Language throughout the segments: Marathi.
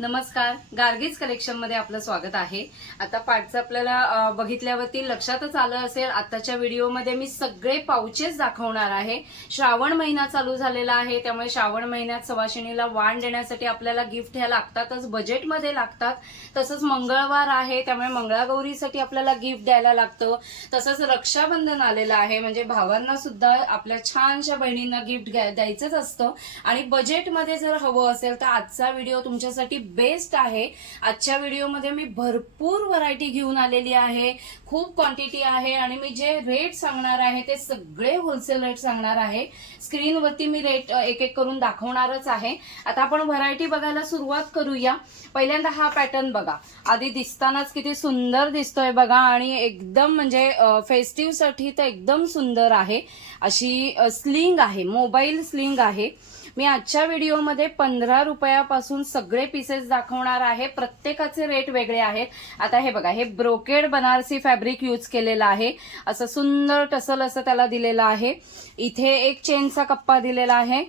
नमस्कार, गार्गीज कलेक्शन मध्ये आपलं स्वागत आहे। आता पाठचं आपल्याला बघितल्यावरती लक्षातच आलं असेल, आताच्या व्हिडिओमध्ये मी सगळे पाउचेस दाखवणार आहे। श्रावण महिना चालू झालेला आहे, त्यामुळे श्रावण महिन्यात सवाशिणीला वाण देण्यासाठी आपल्याला गिफ्ट ह्या लागतातच, बजेटमध्ये लागतात। तसंच मंगळवार आहे, त्यामुळे मंगळागौरीसाठी आपल्याला गिफ्ट द्यायला लागतं। तसंच रक्षाबंधन आलेलं आहे, म्हणजे भावांना सुद्धा आपल्या छानशा बहिणींना गिफ्ट द्यायचंच असतं आणि बजेटमध्ये जर हवं असेल तर आजचा व्हिडिओ तुमच्यासाठी बेस्ट आहे। आजच्या व्हिडिओमध्ये मी भरपूर व्हरायटी घेऊन आलेली आहे, खूप क्वांटिटी आहे आणि मी जे रेट सांगणार आहे ते सगळे होलसेल रेट सांगणार आहे। स्क्रीनवरती मी रेट एक एक करून दाखवणारच आहे। आता आपण व्हरायटी बघायला सुरुवात करूया। पहिल्यांदा हा पॅटर्न बघा, आधी दिसतानाच किती सुंदर दिसतोय बघा आणि एकदम म्हणजे फेस्टिव्ह साठी तर एकदम सुंदर आहे। अशी स्लिंग आहे, मोबाईल स्लिंग आहे। मी आजच्या व्हिडिओमध्ये 15 रुपयापासून सगळे पीसेस दाखवणार आहे, प्रत्येकाचे रेट वेगळे आहेत। आता हे बघा, हे ब्रोकेड बनारसी फॅब्रिक यूज केलेलं आहे, असं सुंदर टसल असं त्याला दिलेलं आहे। इथे एक चेनचा कप्पा दिलेला आहे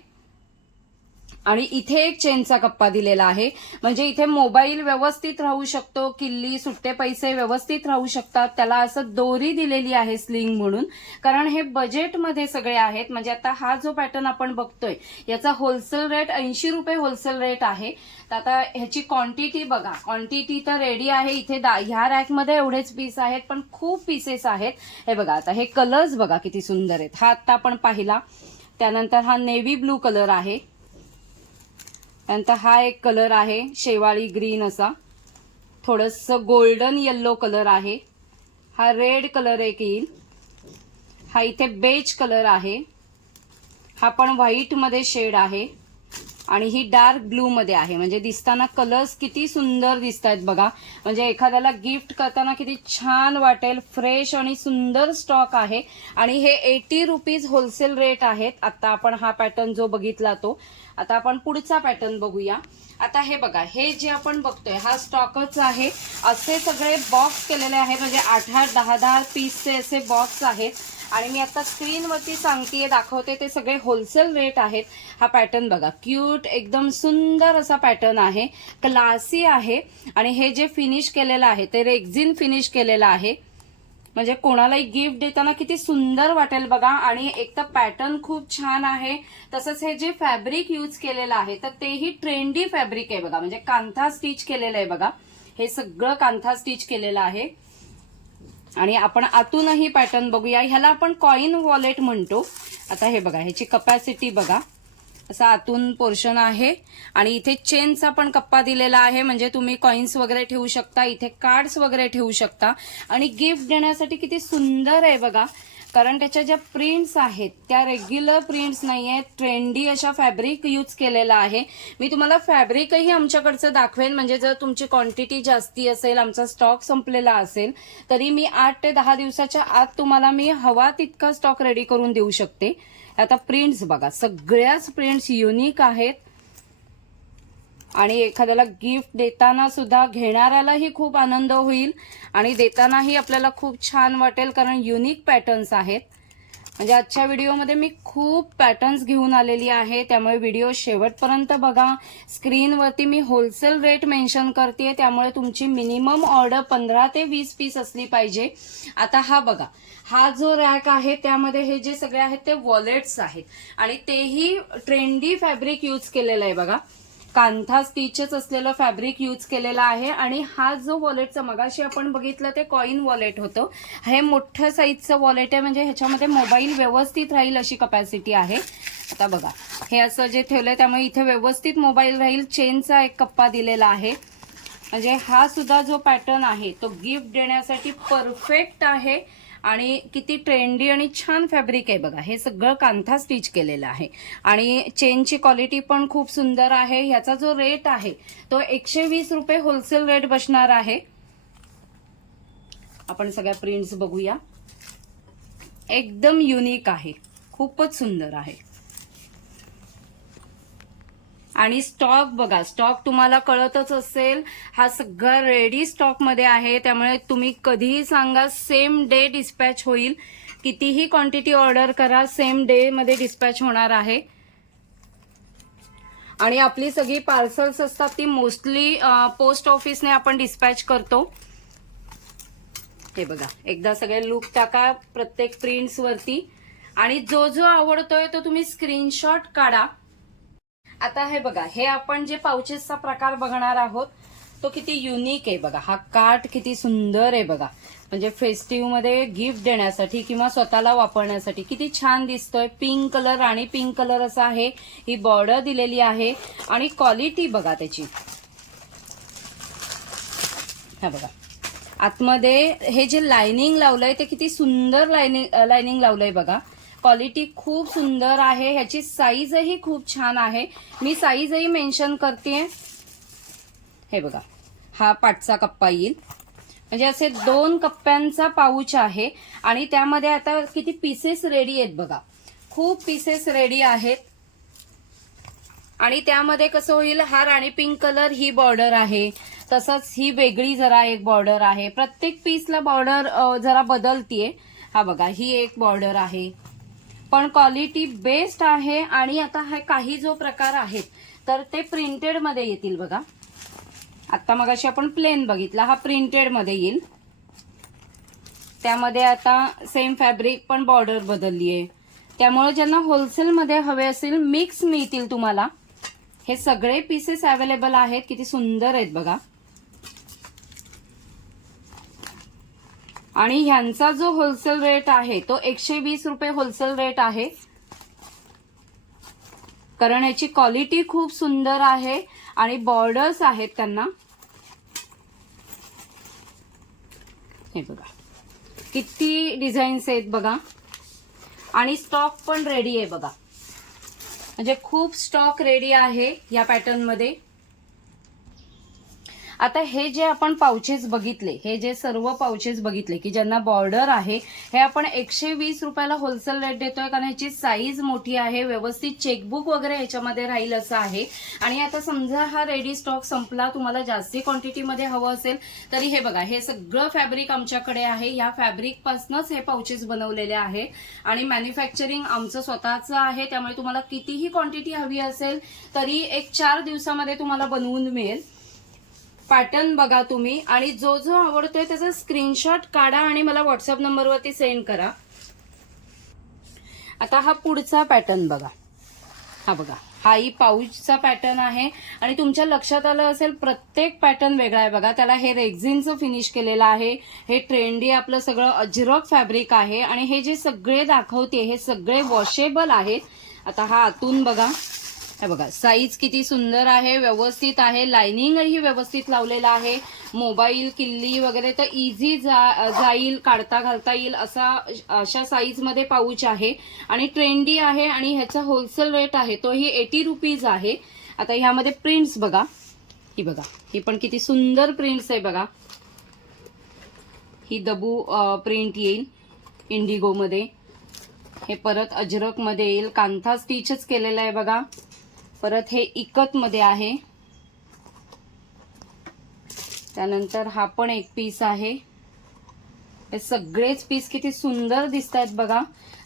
आणि इथे एक चेनचा कप्पा दिलेला आहे, म्हणजे इथे मोबाईल व्यवस्थित राहू शकतो, किल्ली सुट्टे पैसे व्यवस्थित राहू शकतात। त्याला असं दोरी दिलेली आहे स्लिंग म्हणून, कारण हे बजेटमध्ये सगळे आहेत। म्हणजे आता हा जो पॅटर्न आपण बघतोय याचा होलसेल रेट 80 रुपये होलसेल रेट आहे। तर आता ह्याची क्वांटिटी बघा, क्वांटिटी तर रेडी आहे इथे, ह्या रॅकमध्ये एवढेच पीस आहेत पण खूप पीसेस आहेत। हे बघा, आता हे कलर्स बघा किती सुंदर आहेत। हा आता आपण पाहिला, त्यानंतर हा नेव्ही ब्लू कलर आहे, त्यानंतर हा एक कलर आहे शेवाळी ग्रीन असा, थोडंसं गोल्डन येल्लो कलर आहे, हा रेड कलर एक येईल, हा इथे बेज कलर आहे, हा पण व्हाईट मध्ये शेड आहे आणि ही डार्क ब्लू मध्ये आहे। म्हणजे दिसताना कलर्स किती सुंदर दिसत आहेत बघा, म्हणजे एखाद्याला गिफ्ट करताना किती छान वाटेल। फ्रेश आणि सुंदर स्टॉक आहे आणि हे 80 रुपीज होलसेल रेट आहेत। आता आपण हा पॅटर्न जो बघितला तो, आता आपण पुढचा पॅटर्न बघूया। आता हे बघा, हे जे आपण बघतोय हा स्टॉकच आहे, असे सगळे बॉक्स केलेले आहेत, म्हणजे 8-8 10-10 पीसचे असे बॉक्स आहेत आणि मी आता स्क्रीनवरती सांगतेय, दाखवते ते सगळे होलसेल रेट आहेत। हा पॅटर्न बघा, क्यूट एकदम सुंदर असा पॅटर्न आहे, क्लासी आहे आणि हे जे फिनिश केलेलं आहे ते रेक्झिन फिनिश केलेलं आहे, म्हणजे कोणालाही गिफ्ट देताना किती सुंदर वाटेल बघा। आणि एक तर पॅटर्न खूप छान आहे, तसंच हे जे फॅब्रिक यूज केलेलं आहे तर तेही ट्रेंडी फॅब्रिक आहे बघा, म्हणजे कांथा स्टिच केलेलं आहे बघा, हे सगळं कांथा स्टिच केलेलं आहे। आणि आपण आतूनही पॅटर्न बघूया, ह्याला आपण कॉइन वॉलेट म्हणतो। आता हे बघा, ह्याची कपॅसिटी बघा, असा आतून पोर्शन आहे आणि इथे चेनचा पण कप्पा दिलेला आहे, म्हणजे तुम्ही कॉइन्स वगैरे ठेवू शकता, इथे कार्ड्स वगैरे ठेवू शकता आणि गिफ्ट देण्यासाठी किती सुंदर आहे बघा। कारण त्याच्या ज्या प्रिंट्स आहेत त्या रेग्युलर प्रिंट्स नाही आहेत, ट्रेंडी अशा फॅब्रिक यूज केलेला आहे। मी तुम्हाला फॅब्रिकही आमच्याकडचं दाखवेन, म्हणजे जर तुमची क्वांटिटी जास्ती असेल, आमचा स्टॉक संपलेला असेल तरी मी 8 ते 10 दिवसाच्या आत तुम्हाला मी हवा तितका स्टॉक रेडी करून देऊ शकते। आता प्रिंट्स बघा, सगळ्याच प्रिंट्स युनिक आहेत आणि एखाद्याला गिफ्ट देताना सुद्धा घेणाऱ्यालाही खूप आनंद होईल आणि देतानाही आपल्याला खूप छान वाटेल, कारण युनिक पॅटर्न्स आहेत। म्हणजे आजच्या व्हिडिओमध्ये मी खूप पॅटर्न्स घेऊन आलेली आहे, त्यामुळे व्हिडिओ शेवटपर्यंत बघा। स्क्रीनवरती मी होलसेल रेट मेन्शन करते, त्यामुळे तुमची मिनिमम ऑर्डर 15 ते 20 पीस असली पाहिजे। आता हा बघा, हा जो रॅक आहे त्यामध्ये हे जे सगळे आहेत ते वॉलेट्स आहेत आणि तेही ट्रेंडी फॅब्रिक यूज केलेलं आहे बघा, कांथा स्टिचच असलेलं फॅब्रिक यूज केलेलं आहे। आणि हा जो वॉलेटचा मगाशी आपण बघितलं ते कॉइन वॉलेट होतं, हे मोठ्या साईजचं वॉलेट आहे, म्हणजे ह्याच्यामध्ये मोबाईल व्यवस्थित राहील अशी कपॅसिटी आहे। आता बघा, हे असं जे ठेवलंय त्यामुळे इथे व्यवस्थित मोबाईल राहील। चेनचा एक कप्पा दिलेला आहे, म्हणजे हा सुद्धा जो पॅटर्न आहे तो गिफ्ट देण्यासाठी परफेक्ट आहे आणि किती ट्रेंडी आणि छान फॅब्रिक आहे बघा। हे सगळं कांथा स्टिच केलेलं आहे आणि चेनची क्वालिटी पण खूप सुंदर आहे। ह्याचा जो रेट आहे तो 120 रुपये होलसेल रेट बसणार आहे। आपण सगळ्या प्रिंट्स बघूया, एकदम युनिक आहे, खूपच सुंदर आहे। आणि स्टॉक बघा, स्टॉक तुम्हाला कळतच असेल, हा सगळा रेडी स्टॉक मध्ये आहे, त्यामुळे तुम्ही कधीही सांगा सेम डे डिस्पॅच होईल। कितीही क्वांटिटी ऑर्डर करा, सेम डे मध्ये डिस्पॅच होणार आहे। आणि आपली सगळी पार्सल्स असतात ती मोस्टली पोस्ट ऑफिसने आपण डिस्पॅच करतो. हे बघा, एकदा सगळे लुक टाका प्रत्येक प्रिंट्स वरती आणि जो जो आवडतोय तो तुम्ही स्क्रीनशॉट काढा. आता हे बघा, हे आपण जे पाउचेसचा प्रकार बघणार आहोत तो किती युनिक आहे बघा. हा कार्ट किती सुंदर आहे बघा, म्हणजे फेस्टिव्ह मध्ये गिफ्ट देण्यासाठी किंवा स्वतःला वापरण्यासाठी किती छान दिसतोय. पिंक कलर, राणी पिंक कलर असा आहे. ही बॉर्डर दिलेली आहे आणि क्वालिटी बघा त्याची. हा बघा, आतमध्ये हे जे लाइनिंग लावलंय ते किती सुंदर लाइनिंग लावलंय बघा. क्वालिटी खूप सुंदर आहे. ह्याची साईजही खूप छान आहे. मी साईजही मेन्शन करते. हे बघा, हा पाठचा कप्पा येईल, म्हणजे असे 2 कप्प्यांचा पाऊच आहे. आणि त्यामध्ये आता किती पीसेस रेडी आहेत बघा, खूप पीसेस रेडी आहेत. आणि त्यामध्ये कसं होईल, हा राणी पिंक कलर ही बॉर्डर आहे, तसंच ही वेगळी जरा एक बॉर्डर आहे. प्रत्येक पीसला बॉर्डर जरा बदलतीये. हा बघा, ही एक बॉर्डर आहे, पण क्वालिटी बेस्ट आहे. आणि आता हा काही जो प्रकार आहेत तर ते प्रिंटेड मध्ये येतील बघा. आता मगाशी आपण प्लेन बघितला, हा प्रिंटेड मध्ये येईल. त्यामध्ये आता सेम फॅब्रिक पण बॉर्डर बदलली आहे. त्यामुळे ज्यांना होलसेल मध्ये हवे असेल मिक्स मिळतील तुम्हाला. हे सगळे पीसेस अवेलेबल आहेत. किती सुंदर आहेत बघा. आणि ह्यांचा जो होलसेल रेट आहे तो 120 रुपये होलसेल रेट आहे, कारण याची क्वालिटी खूप सुंदर आहे आणि बॉर्डर्स आहेत त्यांना. हे बघा, किती डिझाईन्स आहेत बघा. आणि स्टॉक पण रेडी आहे बघा, म्हणजे खूप स्टॉक रेडी आहे या पॅटर्न मध्ये. आता हे जे आपण पाउचेस बघितले, हे जे सर्व पाउचेस बघितले की ज्यांना बॉर्डर आहे, हे आपण 120 रुपयाला होलसेल रेट देतोय, कारण ह्याची साईज मोठी आहे. व्यवस्थित चेकबुक वगैरे ह्याच्यामध्ये राहील असं आहे. आणि आता समजा हा रेडी स्टॉक संपला, तुम्हाला जास्ती क्वांटिटीमध्ये हवं असेल तरी हे बघा, हे सगळं फॅब्रिक आमच्याकडे आहे. या फॅब्रिक पासूनच हे पाउचेस बनवलेले आहे आणि मॅन्युफॅक्चरिंग आमचं स्वतःचं आहे. त्यामुळे तुम्हाला कितीही क्वांटिटी हवी असेल तरी 1-4 दिवसामध्ये तुम्हाला बनवून मिळेल. पॅटर्न बघा तुम्ही आणि जो जो आवडतोय त्याचा स्क्रीनशॉट काढा आणि मला व्हॉट्सअप नंबरवरती सेंड करा. आता हा पुढचा पॅटर्न बघा. हा बघा, हाही पाऊचचा पॅटर्न आहे. आणि तुमच्या लक्षात आलं असेल प्रत्येक पॅटर्न वेगळा आहे बघा. त्याला हे रेक्झिनचं फिनिश केलेलं आहे. हे ट्रेंडी आपलं सगळं अजरक फॅब्रिक आहे. आणि हे जे सगळे दाखवते हे सगळे वॉशेबल आहेत. आता हा आतून बघा, हे बघा, साईज किती सुंदर आहे, व्यवस्थित आहे. लाइनिंगही व्यवस्थित लावलेला आहे. मोबाईल, किल्ली वगैरे तर इझी जाईल, काढता घालता येईल अशा साईज मध्ये पाऊच आहे. आणि ट्रेंडी आहे. आणि ह्याचा होलसेल रेट आहे तोही 80 रुपीज आहे. आता ह्यामध्ये प्रिंट्स बघा, ही बघा, ही पण किती सुंदर प्रिंट्स आहे बघा. ही दबू प्रिंट येईल इंडिगो मध्ये. हे परत अजरक मध्ये येईल, कांथा स्टिचच केलेला आहे बघा. परत हे इकत मध्ये आहे. त्यानंतर हा पण एक पीस आहे. हे सगळेच पीस किती सुंदर दिसत आहेत बघा.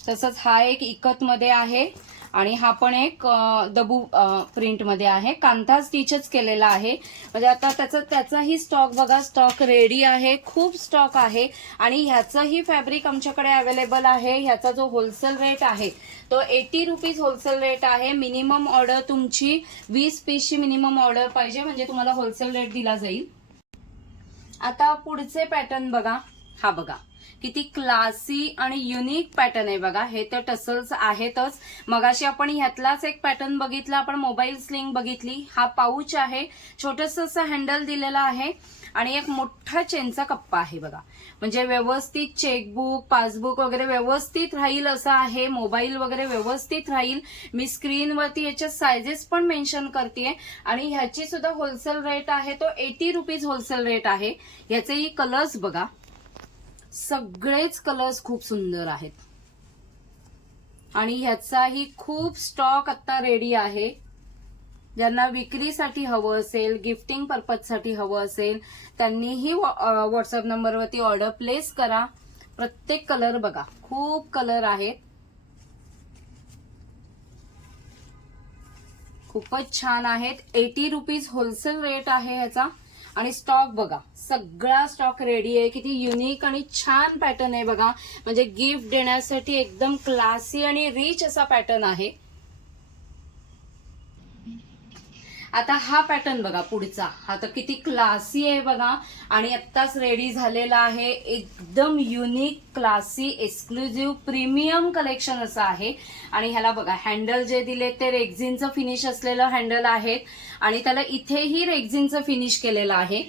तसंच हा एक इकत मध्ये आहे आणि हा पण एक दबू प्रिंट मध्ये आहे. कांथा स्टिचच केलेला आहे. म्हणजे आता त्याचाही स्टॉक बघा, स्टॉक रेडी आहे, खूप स्टॉक आहे. आणि ह्याचंही फॅब्रिक आमच्याकडे अवेलेबल आहे. ह्याचा जो होलसेल रेट आहे तो 80 रुपीज होलसेल रेट आहे. मिनिमम ऑर्डर तुमची 20 पीसची मिनिमम ऑर्डर पाहिजे, म्हणजे तुम्हाला होलसेल रेट दिला जाईल. आता पुढचे पॅटर्न बघा. हा बघा, किती क्लासी आणि युनिक पॅटर्न आहे बघा. हे तर टसल्स आहेतच. मगाशी आपण ह्यातलाच एक पॅटर्न बघितला, आपण मोबाईल स्लिंग बघितली. हा पाऊच आहे, छोटस असं हँडल दिलेला आहे आणि एक मोठा चेनचा कप्पा आहे बघा. म्हणजे व्यवस्थित चेकबुक, पासबुक वगैरे व्यवस्थित राहील असं आहे. मोबाईल वगैरे व्यवस्थित राहील. मी स्क्रीनवरती याच्या सायझेस पण मेन्शन करते. आणि ह्याची सुद्धा होलसेल रेट आहे तो 80 रुपीज होलसेल रेट आहे. ह्याचेही कलर्स बघा, सगळेच कलर्स खूप सुंदर आहेत. आणि ह्याचाही खूप स्टॉक आता रेडी आहे. ज्यांना विक्रीसाठी हवं असेल, गिफ्टिंग पर्पजसाठी हवं असेल, त्यांनीही व्हॉट्सअप नंबरवरती ऑर्डर प्लेस करा. प्रत्येक कलर बघा, खूप कलर आहेत, खूपच छान आहेत. 80 रुपीज होलसेल रेट आहे ह्याचा. आणि स्टॉक बघा, सगळा स्टॉक रेडी आहे. किती युनिक आणि छान पॅटर्न आहे बघा. म्हणजे गिफ्ट देण्यासाठी एकदम क्लासी आणि रिच असा पॅटर्न आहे. आता हा पॅटर्न बघा पुढचा, हा तर किती क्लासी आहे बघा. आणि आत्ताच रेडी झालेला आहे. एकदम unique, classy, exclusive, premium collection असं आहे. आणि ह्याला बघा हँडल जे दिले ते रेक्झिनचं फिनिश असलेलं हँडल आहेत. आणि त्याला इथेही रेक्झिनचं फिनिश केलेलं आहे.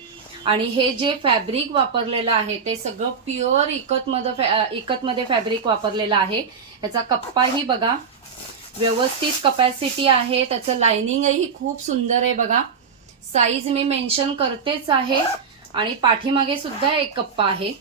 आणि हे जे फॅब्रिक वापरलेलं आहे ते सगळं प्युअर इकतमध्ये फॅब्रिक वापरलेलं आहे. याचा कप्पाही बघा, व्यवस्थित कपॅसिटी आहे. त्याचं लाइनिंगही खूप सुंदर आहे बघा. साईज मी मेन्शन करतेच आहे. आणि पाठीमागे सुद्धा एक कप्पा आहे.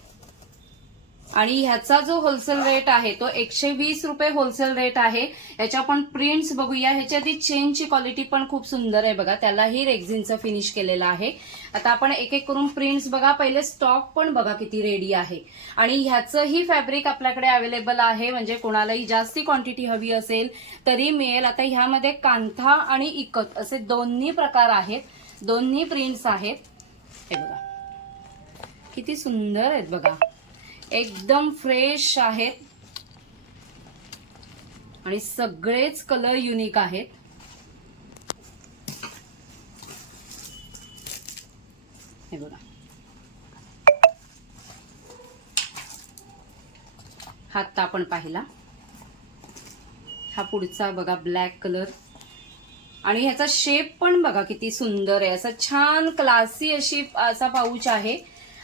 आणि ह्याचा जो होलसेल रेट आहे तो 120 रुपये होलसेल रेट आहे. याच्या आपण प्रिंट्स बघूया. ह्याच्या ती चेनची क्वालिटी पण खूप सुंदर आहे बघा. त्यालाही रेक्झिनचं फिनिश केलेलं आहे. आता आपण एक एक करून प्रिंट्स बघा. पहिले स्टॉक पण बघा किती रेडी आहे. आणि ह्याचंही फॅब्रिक आपल्याकडे अवेलेबल आहे. म्हणजे कोणालाही जास्ती क्वांटिटी हवी असेल तरी मिळेल. आता ह्यामध्ये कांथा आणि इकत असे दोन्ही प्रकार आहेत. दोन्ही प्रिंट्स आहेत. हे बघा किती सुंदर आहेत बघा. एकदम फ्रेश आहेत. आणि सगळेच कलर युनिक आहेत. हे बघा, हा आता आपण पाहिला. हा पुढचा बघा ब्लॅक कलर. आणि ह्याचा शेप पण बघा किती सुंदर आहे. असा छान क्लासी असा पाऊच आहे.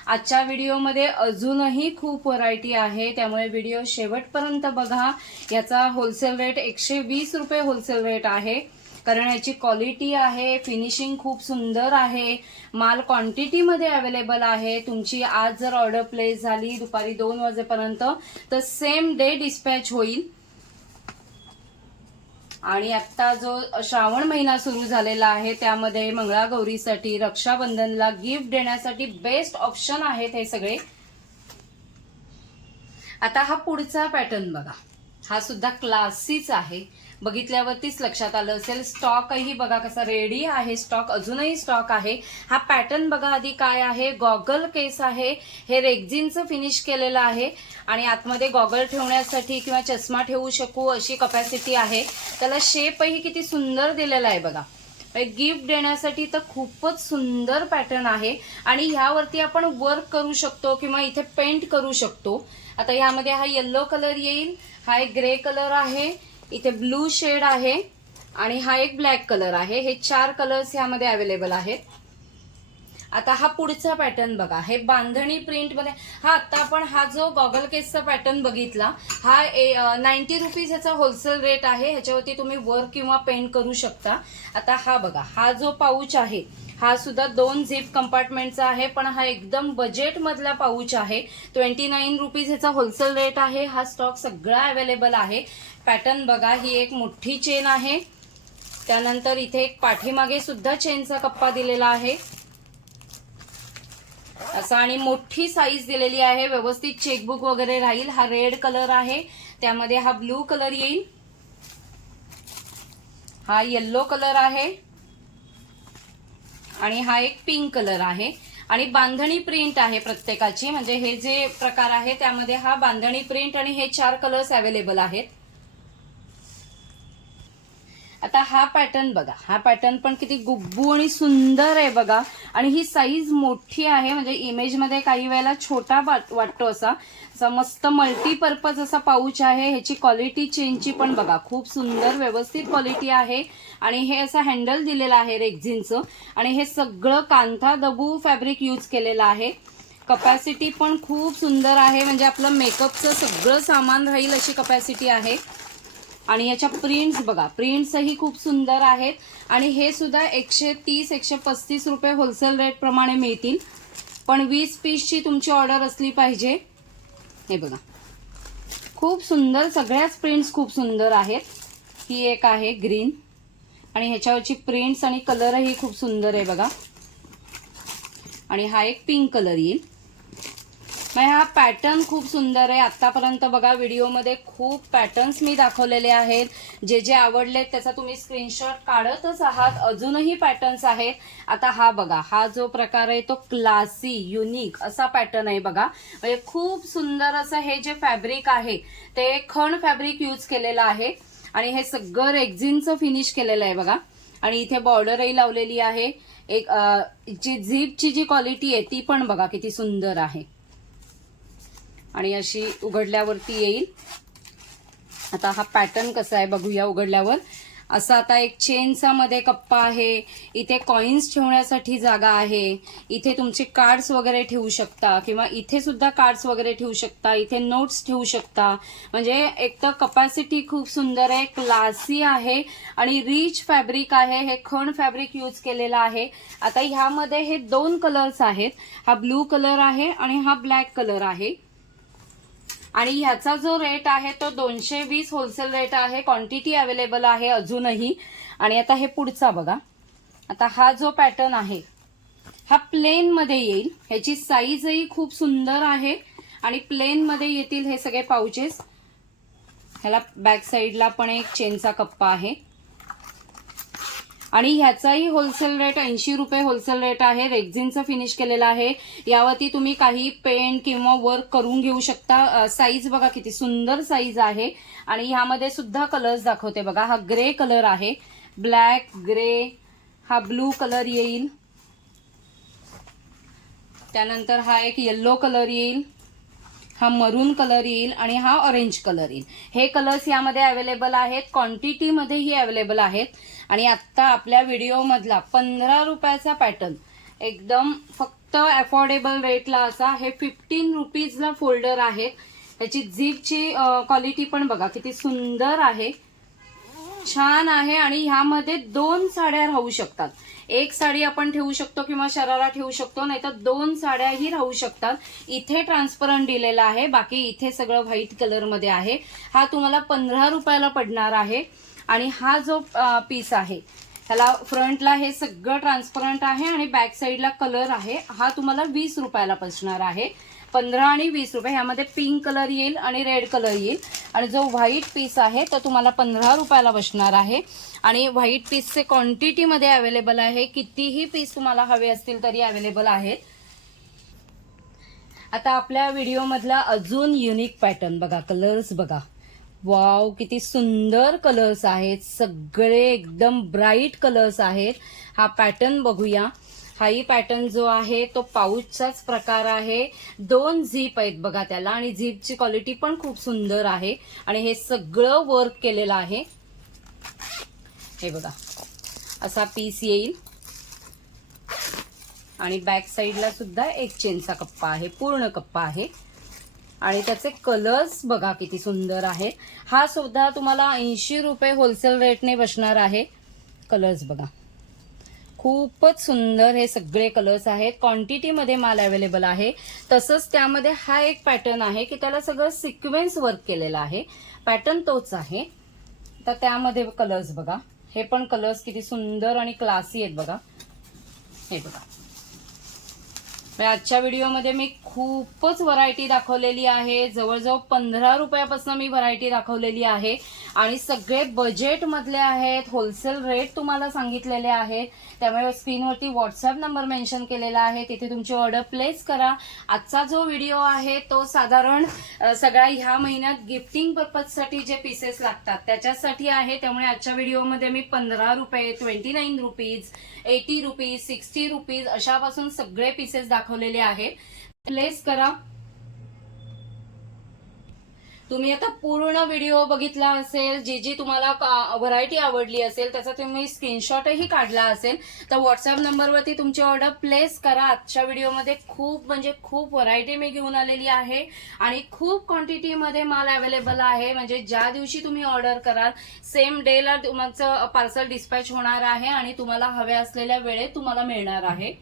आजच्या व्हिडिओमध्ये अजूनही खूप व्हरायटी आहे, त्यामुळे व्हिडिओ शेवटपर्यंत बघा. याचा होलसेल रेट 120 रुपये होलसेल रेट आहे. कारण याची क्वालिटी आहे, फिनिशिंग खूप सुंदर आहे. माल क्वांटिटीमध्ये अवेलेबल आहे. तुमची आज जर ऑर्डर प्लेस झाली दुपारी 2 वाजेपर्यंत तर सेम डे डिस्पॅच होईल. आणि आता जो श्रावण महिना सुरू झालेला आहे त्यामध्ये मंगळागौरीसाठी, रक्षाबंधनला गिफ्ट देण्यासाठी बेस्ट ऑप्शन आहेत हे सगळे. आता हा पुढचा पॅटर्न बघा. हा सुद्धा क्लासीच आहे. बघितल्यावरतीच लक्षात आलं असेल. स्टॉकही बघा कसा रेडी आहे. स्टॉक अजूनही स्टॉक आहे. हा पॅटर्न बघा आधी काय आहे. गॉगल केस आहे. हे रेक्झिनचं फिनिश केलेलं आहे. आणि आतमध्ये गॉगल ठेवण्यासाठी किंवा चष्मा ठेवू शकू अशी कपॅसिटी आहे. त्याला शेपही किती सुंदर दिलेला आहे बघा. गिफ्ट देण्यासाठी तर खूपच सुंदर पॅटर्न आहे. आणि ह्यावरती आपण वर्क करू शकतो किंवा इथे पेंट करू शकतो. आता ह्यामध्ये हा येलो कलर येईल. हा एक ग्रे कलर आहे. इथे ब्लू शेड आहे. आणि हा एक ब्लॅक कलर आहे. हे 4 कलर्स ह्यामध्ये अवेलेबल आहेत. आता हा पुढचा पॅटर्न बघा. हे बांधणी प्रिंट मध्ये. हा आता आपण हा जो गॉगल केसचा पॅटर्न बघितला हा 90 रुपीज ह्याचा होलसेल रेट आहे. ह्याच्यावरती तुम्ही वर्क किंवा पेंट करू शकता. आता हा बघा, हा जो पाऊच आहे हा सुद्धा 2 झिप कंपार्टमेंटचा आहे. पण हा एकदम बजेट मधला पाऊच आहे. 29 रुपीज ह्याचा होलसेल रेट आहे. हा स्टॉक सगळा अवेलेबल आहे. पॅटर्न बघा, ही एक मोठी चेन आहे. त्यानंतर इथे एक पाठीमागे सुद्धा चेनचा कप्पा दिलेला आहे असा. आणि मोठी साईज दिलेली आहे. व्यवस्थित चेकबुक वगैरे राहील. हा रेड कलर आहे. त्यामध्ये हा ब्लू कलर येईल. हा येलो कलर आहे. आणि हा एक पिंक कलर आहे. आणि बांधणी प्रिंट आहे प्रत्येकाची. म्हणजे हे जे प्रकार आहे त्यामध्ये हा बांधणी प्रिंट आणि हे 4 कलर्स अवेलेबल आहेत. आता हा पॅटर्न बघा. हा पॅटर्न पण किती गुब्बू आणि सुंदर आहे बघा. आणि ही साईज मोठी आहे. म्हणजे इमेजमध्ये काही वेळेला छोटा वाटतो असा मस्त मल्टीपर्पज असा पाऊच आहे. ह्याची क्वालिटी चेनची पण बघा खूप सुंदर व्यवस्थित क्वालिटी आहे. आणि हे असं हँडल दिलेलं आहे रेक्झिनचं. आणि हे सगळं कांथा दबू फॅब्रिक यूज केलेलं आहे. कपॅसिटी पण खूप सुंदर आहे. म्हणजे आपलं मेकअपचं सगळं सामान राहील अशी कपॅसिटी आहे. आणि याच्या प्रिंट्स बघा, प्रिंट्सही खूप सुंदर आहेत. आणि हे सुद्धा 130-135 रुपये होलसेल रेट प्रमाणे मिळतील. पण 20 पीसची तुमची ऑर्डर असली पाहिजे. हे बघा खूप सुंदर, सगळ्याच प्रिंट्स खूप सुंदर आहेत. ही एक आहे ग्रीन. आणि ह्याच्यावरची प्रिंट्स आणि कलरही खूप सुंदर आहे बघा. आणि हा एक पिंक कलर येईल. मग हा पॅटर्न खूप सुंदर आहे. आतापर्यंत बघा व्हिडिओमध्ये खूप पॅटर्न्स मी दाखवलेले आहेत. जे जे आवडले त्याचा तुम्ही स्क्रीनशॉट काढतच आहात. अजूनही पॅटर्न्स आहेत. आता हा बघा, हा जो प्रकार आहे तो क्लासी युनिक असा पॅटर्न आहे बघा. म्हणजे खूप सुंदर असं हे जे फॅब्रिक आहे ते खण फॅब्रिक यूज केलेलं आहे आणि हे सगळं रेक्झिनचं फिनिश केलेलं आहे बघा. आणि इथे बॉर्डरही लावलेली आहे. एक जी झीपची जी क्वालिटी आहे ती पण बघा किती सुंदर आहे आणि अशी उघडल्यावरती येईल. आता हा पॅटर्न कसा आहे बघूया उघडल्यावर. असा आता एक चेनचा मध्ये कप्पा आहे. इथे कॉइन्स ठेवण्यासाठी जागा आहे. इथे तुमचे कार्ड्स वगैरे ठेवू शकता किंवा इथे सुद्धा कार्ड्स वगैरे ठेवू शकता. इथे नोट्स ठेवू शकता. म्हणजे एक तर कपॅसिटी खूप सुंदर आहे, क्लासी आहे आणि रिच फॅब्रिक आहे. हे खण फॅब्रिक यूज केलेलं आहे. आता ह्यामध्ये हे 2 कलर्स आहेत. हा ब्लू कलर आहे आणि हा ब्लॅक कलर आहे. आणि ह्याचा जो रेट आहे तो 220 होलसेल रेट आहे. क्वांटिटी अवेलेबल आहे अजूनही. आणि आता हे पुढचा बघा. आता हा जो पॅटर्न आहे हा प्लेन मध्ये येईल. ह्याची साईजही खूप सुंदर आहे आणि प्लेन मध्ये येतील हे सगळे पाउचेस. ह्याला बॅक साईडला पण एक चेनचा कप्पा आहे आणि ह्याचाही होलसेल रेट 80 रुपये होलसेल रेट आहे. रेक्झिनचं फिनिश केलेलं आहे. यावरती तुम्ही काही पेंट किंवा वर्क करून घेऊ शकता. साईज बघा किती सुंदर साईज आहे आणि ह्यामध्ये सुद्धा कलर्स दाखवते बघा. हा ग्रे कलर आहे, ब्लॅक, ग्रे, हा ब्लू कलर येईल, त्यानंतर हा एक येलो कलर येईल, हा मरून कलर येईल आणि हा ऑरेंज कलर येईल. हे कलर्स यामध्ये अवेलेबल आहेत. क्वांटिटीमध्येही अवेलेबल आहेत. आणि आता आपल्या व्हिडिओ मधला 15 रुपयाचा पॅटर्न एकदम फक्त अफोर्डेबल रेटला असा हे 15 रुपीजला फोल्डर आहेत. त्याची झीपची क्वालिटी पण बघा किती सुंदर आहे, छान आहे. आणि ह्यामध्ये 2 साड्या राहू शकतात. एक साडी आपण ठेवू शकतो किंवा शरारा ठेवू शकतो, नाहीतर 2 साड्याही राहू शकतात. इथे ट्रान्सपरंट दिलेला आहे, बाकी इथे सगळं व्हाईट कलर मध्ये आहे. हा तुम्हाला 15 रुपयाला पडणार आहे. आणि हा जो पीस आहे ह्याला फ्रंटला हे सगळं ट्रान्सपरंट आहे आणि बॅक साईडला कलर आहे. हा तुम्हाला 20 रुपयाला बसणार आहे. 15 आणि 20 रुपये. ह्यामध्ये पिंक कलर येईल आणि रेड कलर येईल. आणि जो व्हाईट पीस आहे तो तुम्हाला 15 रुपयाला बसणार आहे. आणि व्हाईट पीसचे क्वांटिटीमध्ये अवेलेबल आहे. कितीही पीस तुम्हाला हवे असतील तरी अवेलेबल आहेत. आता आपल्या व्हिडिओमधला अजून युनिक पॅटर्न बघा. कलर्स बघा, वाव किती सुंदर कलर्स आहेत. सगळे एकदम ब्राईट कलर्स आहेत. हा पॅटर्न बघूया. हाही पॅटर्न जो आहे तो पाऊचचाच प्रकार आहे. 2 झीप आहेत बघा त्याला आणि झीपची क्वालिटी पण खूप सुंदर आहे. आणि हे सगळं वर्क केलेलं आहे. हे बघा असा पीस येईल आणि बॅक साईडला सुद्धा एक चेनचा कप्पा आहे, पूर्ण कप्पा आहे. आणि त्याचे कलर्स बघा किती सुंदर आहे. हा सुद्धा तुम्हाला 80 रुपये होलसेल रेटने बसणार आहे. कलर्स बघा खूपच सुंदर हे सगळे कलर्स आहेत. क्वांटिटीमध्ये माल अवेलेबल आहे. तसंच त्यामध्ये हा एक पॅटर्न आहे की त्याला सगळं सिक्वेन्स वर्क केलेलं आहे. पॅटर्न तोच आहे. तर त्यामध्ये कलर्स बघा. हे पण कलर्स किती सुंदर आणि क्लासी आहेत बघा. हे बघा आजच्या व्हिडिओमध्ये मी खूपच व्हरायटी दाखवलेली आहे. जवळजवळ 15 रुपयापासून मी व्हरायटी दाखवलेली आहे आणि सगळे बजेट मधले आहेत. होलसेल रेट तुम्हाला सांगितलेले आहेत. त्यामुळे स्क्रीनवरती व्हॉट्सअप नंबर मेन्शन केलेला आहे, तिथे तुमची ऑर्डर प्लेस करा. आजचा जो व्हिडिओ आहे तो साधारण सगळ्या ह्या महिन्यात गिफ्टिंग पर्पजसाठी जे पीसेस लागतात त्याच्यासाठी आहे. त्यामुळे आजच्या व्हिडिओमध्ये मी 15 रुपये, 29 रुपीज, 80 रुपीज, 60 रुपीज अशापासून सगळे पीसेस दाखवलेले आहेत. प्लेस करा. तुम्ही आता पूर्ण व्हिडिओ बघितला असेल, जी जी तुम्हाला व्हरायटी आवडली असेल त्याचा तुम्ही स्क्रीनशॉटही काढला असेल, तर व्हॉट्सअप नंबरवरती तुमची ऑर्डर प्लेस करा. आजच्या व्हिडिओमध्ये खूप म्हणजे खूप व्हरायटी मी घेऊन आलेली आहे आणि खूप क्वांटिटीमध्ये माल अवेलेबल आहे. म्हणजे ज्या दिवशी तुम्ही ऑर्डर कराल सेम डेला तुमचं पार्सल डिस्पॅच होणार आहे आणि तुम्हाला हव्या असलेल्या वेळेत तुम्हाला मिळणार आहे.